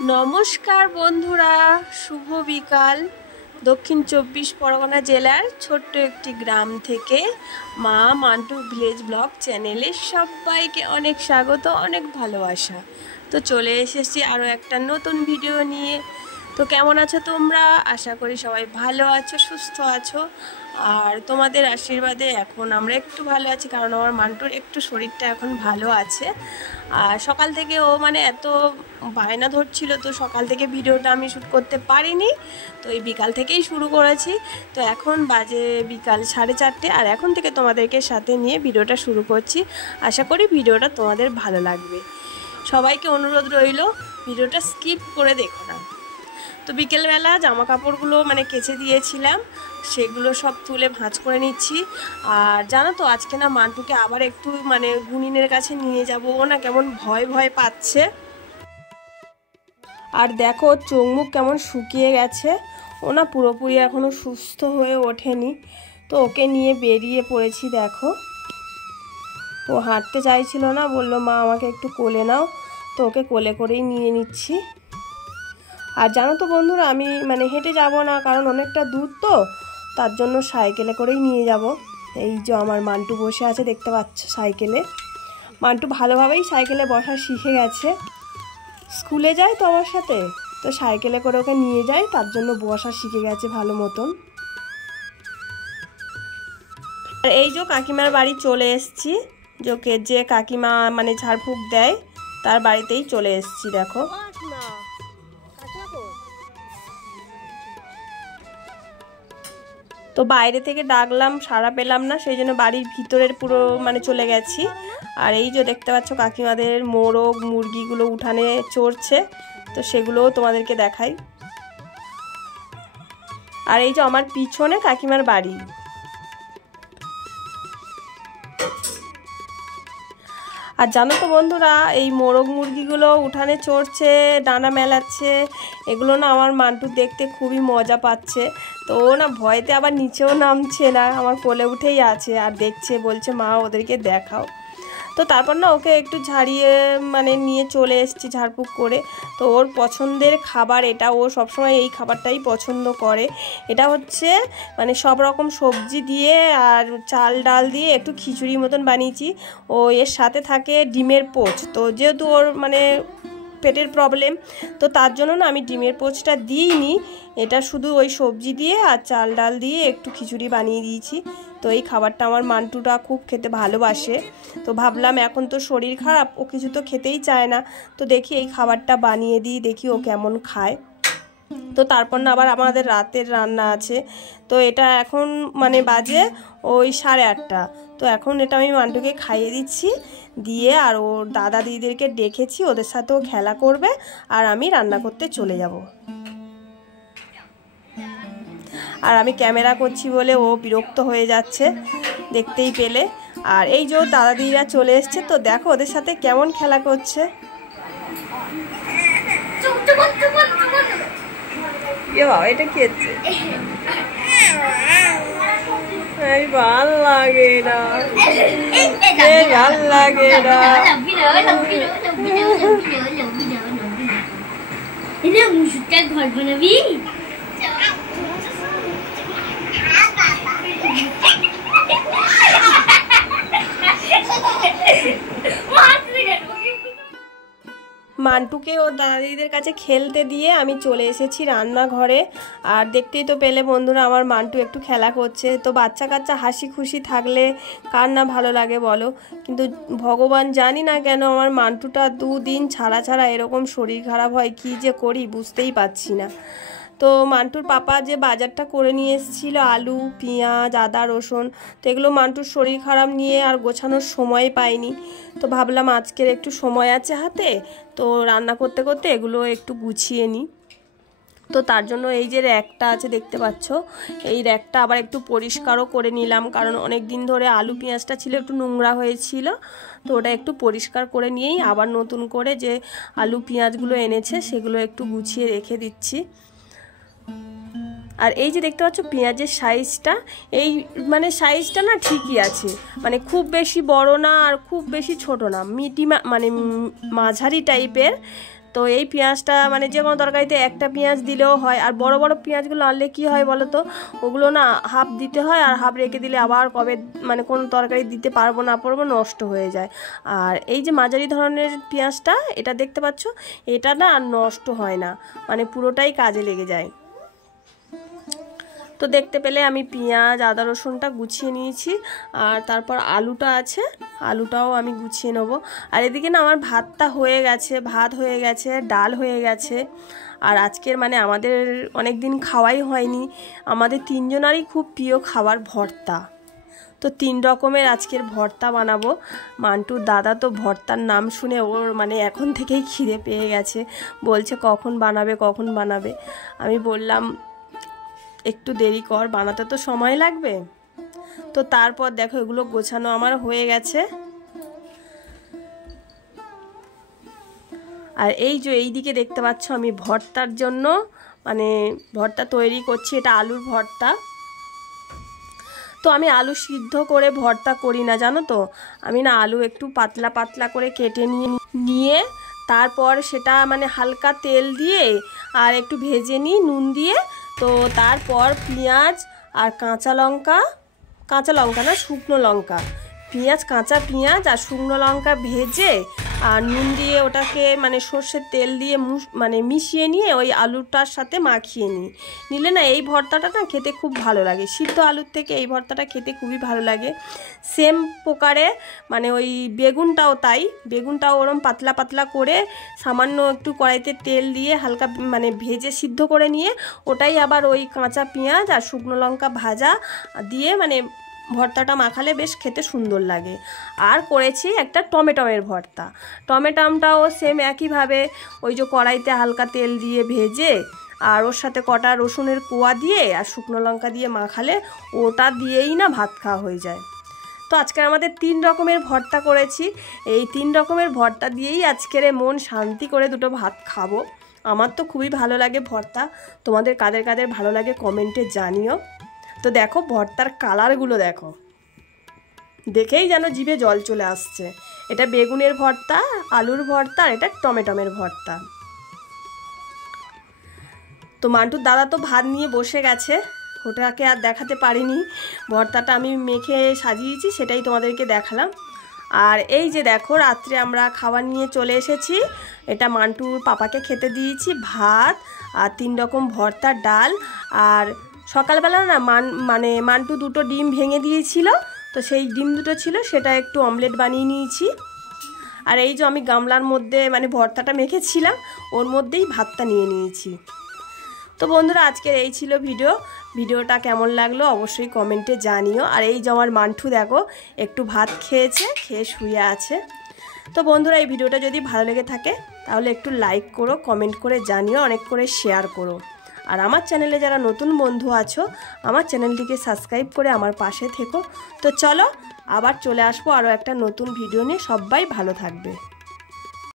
नमस्कार बंधुरा शुभ बिकाल दक्षिण 24 परगना जिलार छोट्ट एक ग्राम थेके मा मान्टू विलेज ब्लग चैनेले सबाइके अनेक स्वागत अनेक भालोबासा। तो चले एसेछि आरो एकटा नतून भिडियो निये। तो केमन आछो तोमरा? आशा करी सबाई भालो आछो सुस्थ आछो और तोमादेर आशीर्वादे एखन आमरा एकटु भालो आछि, कारण आमार मान्टुर एकटु शरीरटा एखन भालो आछे। और सकाल थेके ओ माने एत बायना धरछिलो, तो सकाल थेके भिडियोटा आमि शुट करते पारिनी, तो এই বিকাল থেকেই শুরু করেছি। তো এখন বাজে বিকাল 4:30 আর এখন থেকে তোমাদেরকে সাথে নিয়ে ভিডিওটা শুরু করছি। আশা করি ভিডিওটা তোমাদের ভালো লাগবে। সবাইকে অনুরোধ রইল ভিডিওটা স্কিপ করে দেখো না। তো বিকেলবেলা জামা কাপড়গুলো মানে কেচে দিয়েছিলাম, সেগুলো সব তুলে ভাঁজ করে নিচ্ছি। আর জানো তো আজকে না মান্টুকে আবার একটু মানে গুনিনের কাছে নিয়ে যাব, ও না কেমন ভয় ভয় পাচ্ছে। আর দেখো চোখ মুখ কেমন শুকিয়ে গেছে, ও না পুরোপুরি এখনও সুস্থ হয়ে ওঠেনি। তো ওকে নিয়ে বেরিয়ে পড়েছি। দেখো ও হাঁটতে চাইছিল না, বলল মা আমাকে একটু কোলে নাও, তো ওকে কোলে করেই নিয়ে নিচ্ছি। আর জানো তো বন্ধুরা আমি মানে হেঁটে যাব না, কারণ অনেকটা দূর, তো তার জন্য সাইকেলে করেই নিয়ে যাব। এই যে আমার মান্টু বসে আছে দেখতে পাচ্ছ সাইকেলে। মান্টু ভালোভাবেই সাইকেলে বসা শিখে গেছে, স্কুলে যায় তো আমার সাথে, তো সাইকেলে করে ওকে নিয়ে যায়, তার জন্য বসা শিখে গেছে ভালো মতন। আর এই যে কাকিমার বাড়ি চলে এসেছি, যে কাকিমা মানে ঝাড়ফুঁক দেয় তার বাড়িতেই চলে এসেছি। দেখো তো বাইরে থেকে ডাকলাম, সাড়া পেলাম না, সেই জন্য বাড়ির ভিতরের পুরো মানে চলে গেছি। আর এই যে দেখতে পাচ্ছ কাকিমাদের মোরগ মুরগিগুলো উঠানে চড়ছে, তো সেগুলোও তোমাদেরকে দেখাই। আর এই যে আমার পিছনে কাকিমার বাড়ি। আর জানো তো বন্ধুরা এই মোরগ মুরগিগুলো উঠানে চড়ছে, ডানা মেলাচ্ছে, এগুলো না আমার মান্টু দেখতে খুবই মজা পাচ্ছে। তো ও না ভয়তে আবার নিচেও নামছে না, আমার কোলে উঠেই আছে আর দেখছে, বলছে মা ওদেরকে দেখাও। তো তারপর না ওকে একটু ঝাড়িয়ে মানে নিয়ে চলে এসেছি ঝাড়ফুঁক করে। তো ওর পছন্দের খাবার এটা, ও সবসময় এই খাবারটাই পছন্দ করে। এটা হচ্ছে মানে সব রকম সবজি দিয়ে আর চাল ডাল দিয়ে একটু খিচুড়ি মতন বানিয়েছি। ও এর সাথে থাকে ডিমের পোচ, তো যেহেতু ওর মানে পেটের প্রবলেম, তো তার জন্য না আমি ডিমের পোচটা দিইনি, এটা শুধু ওই সবজি দিয়ে আর চাল ডাল দিয়ে একটু খিচুড়ি বানিয়ে দিয়েছি। তো এই খাবারটা আমার মান্টুটা খুব খেতে ভালোবাসে, তো ভাবলাম এখন তো শরীর খারাপ, ও কিছু তো খেতেই চায় না, তো দেখি এই খাবারটা বানিয়ে দিই, দেখি ও কেমন খায়। তো তারপর না আবার আমাদের রাতের রান্না আছে। তো এটা এখন মানে বাজে ওই 8:30, তো এখন এটা আমি মান্টুকে খাইয়ে দিচ্ছি, দিয়ে আর ওর দাদা দিদিদেরকে ডেকেছি, ওদের সাথেও খেলা করবে আর আমি রান্না করতে চলে যাব। আর আমি ক্যামেরা করছি বলে ও বিরক্ত হয়ে যাচ্ছে দেখতেই পেলে। আর এই যে দাদা দিদিরা চলে এসছে, তো দেখো ওদের সাথে কেমন খেলা করছে। এটা কি হচ্ছে? ভাল লাগে না, ভাল লাগে না। ঘর বানাবি? মান্টুকে ও দাদা দিদিদের কাছে খেলতে দিয়ে আমি চলে এসেছি রান্নাঘরে। আর দেখতেই তো পেলে বন্ধুরা আমার মান্টু একটু খেলা করছে। তো বাচ্চা কাচ্চা হাসি খুশি থাকলে কার না ভালো লাগে বলো, কিন্তু ভগবান জানি না কেন আমার মান্টুটা 2 দিন ছাড়া ছাড়া এরকম শরীর খারাপ হয়, কি যে করি বুঝতেই পারছি না। তো মান্টুর পাপা যে বাজারটা করে নিয়ে এসেছিল আলু পেঁয়াজ আদা রসুন, তো এগুলো মান্টুর শরীর খারাপ নিয়ে আর গোছানোর সময় পাইনি। তো ভাবলাম আজকের একটু সময় আছে হাতে, তো রান্না করতে করতে এগুলো একটু গুছিয়ে নিই। তো তার জন্য এই যে র্যাকটা আছে দেখতে পাচ্ছ, এই র্যাকটা আবার একটু পরিষ্কারও করে নিলাম, কারণ অনেক দিন ধরে আলু পেঁয়াজটা ছিল একটু নোংরা হয়েছিল, তো ওটা একটু পরিষ্কার করে নিয়েই আবার নতুন করে যে আলু পেঁয়াজগুলো এনেছে সেগুলো একটু গুছিয়ে রেখে দিচ্ছি। আর এই যে দেখতে পাচ্ছ পেঁয়াজের সাইজটা, এই মানে সাইজটা না ঠিকই আছে, মানে খুব বেশি বড় না আর খুব বেশি ছোট না, মানে মাঝারি টাইপের। তো এই পেঁয়াজটা মানে যে কোনো তরকারিতে একটা পেঁয়াজ দিলেও হয়, আর বড় বড় পেঁয়াজগুলো আনলে কি হয় বলো তো, ওগুলো না হাফ দিতে হয়, আর হাফ রেখে দিলে আবার কবে মানে কোন তরকারি দিতে পারবো না পারবো নষ্ট হয়ে যায়। আর এই যে মাঝারি ধরনের পেঁয়াজটা এটা দেখতে পাচ্ছ, এটা না আর নষ্ট হয় না, মানে পুরোটাই কাজে লেগে যায়। তো দেখতে পেলে আমি পেঁয়াজ আদা রসুনটা গুছিয়ে নিয়েছি, আর তারপর আলুটা আছে, আলুটাও আমি গুছিয়ে নেবো। আর এদিকে না আমার ভাতটা হয়ে গেছে, ভাত হয়ে গেছে, ডাল হয়ে গেছে। আর আজকের মানে আমাদের অনেক দিন খাওয়াই হয়নি, আমাদের তিনজনারই খুব প্রিয় খাবার ভর্তা। তো 3 রকমের আজকের ভর্তা বানাবো। মান্টুর দাদা তো ভর্তার নাম শুনে ওর মানে এখন থেকেই খিদে পেয়ে গেছে, বলছে কখন বানাবে কখন বানাবে। আমি বললাম একটু দেরি কর, বানাতে তো সময় লাগবে। তো তারপর দেখো এগুলো গোছানো আমার হয়ে গেছে। আর এই যে এইদিকে দেখতে পাচ্ছ আমি ভর্তার জন্য মানে ভর্তা তৈরি করছি, এটা আলুর ভর্তা। তো আমি আলু সিদ্ধ করে ভর্তা করি না জানো তো, আমি না আলু একটু পাতলা পাতলা করে কেটে নিয়ে তারপর সেটা মানে হালকা তেল দিয়ে আর একটু ভেজে নিই নুন দিয়ে। তো তারপর পেঁয়াজ আর কাঁচা লঙ্কা না শুকনো লঙ্কা, পেঁয়াজ কাঁচা পেঁয়াজ আর শুকনো লঙ্কা ভেজে আর নুন দিয়ে ওটাকে মানে সর্ষের তেল দিয়ে মানে মিশিয়ে নিয়ে ওই আলুটার সাথে মাখিয়ে নিলে না এই ভর্তাটা না খেতে খুব ভালো লাগে। সিদ্ধ আলুর থেকে এই ভর্তাটা খেতে খুবই ভালো লাগে। সেম প্রকারে মানে ওই বেগুনটাও তাই, বেগুনটাও ওরম পাতলা পাতলা করে সামান্য একটু কড়াইতে তেল দিয়ে হালকা মানে ভেজে সিদ্ধ করে নিয়ে ওটাই আবার ওই কাঁচা পেঁয়াজ আর শুকনো লঙ্কা ভাজা দিয়ে মানে ভর্তাটা মাখালে বেশ খেতে সুন্দর লাগে। আর করেছি একটা টমেটোমের ভর্তা, টমেটোমটাও সেম একইভাবে ওই যে কড়াইতে হালকা তেল দিয়ে ভেজে আর ওর সাথে কটা রসুনের কোয়া দিয়ে আর শুকনো লঙ্কা দিয়ে মাখালে ওটা দিয়েই না ভাত খাওয়া হয়ে যায়। তো আজকে আমাদের 3 রকমের ভর্তা করেছি, এই 3 রকমের ভর্তা দিয়েই আজকের মন শান্তি করে দুটো ভাত খাবো। আমার তো খুবই ভালো লাগে ভর্তা, তোমাদের কাদের কাদের ভালো লাগে কমেন্টে জানিও। তো দেখো ভর্তার কালারগুলো দেখো, দেখেই যেন জিভে জল চলে আসছে। এটা বেগুনের ভর্তা, আলুর ভর্তা, আর এটা টমেটোমের ভর্তা। তো মান্টুর দাদা তো ভাত নিয়ে বসে গেছে, ওটাকে আর দেখাতে পারিনি, ভর্তাটা আমি মেখে সাজিয়েছি সেটাই তোমাদেরকে দেখালাম। আর এই যে দেখো রাত্রে আমরা খাবার নিয়ে চলে এসেছি, এটা মান্টুর পাপাকে খেতে দিয়েছি, ভাত আর 3 রকম ভর্তা, ডাল। আর সকালবেলা না মানে মান্টু 2টো ডিম ভেঙে দিয়েছিল, তো সেই ডিম 2টো ছিল সেটা একটু অমলেট বানিয়ে নিয়েছি। আর এই যে আমি গামলার মধ্যে মানে ভর্তাটা মেখেছিলাম ওর মধ্যেই ভাতটা নিয়ে নিয়েছি। তো বন্ধুরা আজকের এই ছিল ভিডিওটা কেমন লাগলো অবশ্যই কমেন্টে জানিও। আর এই যে আমার মান্টু দেখো একটু ভাত খেয়েছে, খেয়ে শুয়ে আছে। তো বন্ধুরা এই ভিডিওটা যদি ভালো লেগে থাকে তাহলে একটু লাইক করো, কমেন্ট করে জানিও, অনেক করে শেয়ার করো। আর আমার চ্যানেলে যারা নতুন বন্ধু আছো আমার চ্যানেলটিকে সাবস্ক্রাইব করে আমার পাশে থেকো। তো চলো আবার চলে আসবো আরও একটা নতুন ভিডিও নিয়ে, সবাই ভালো থাকবে।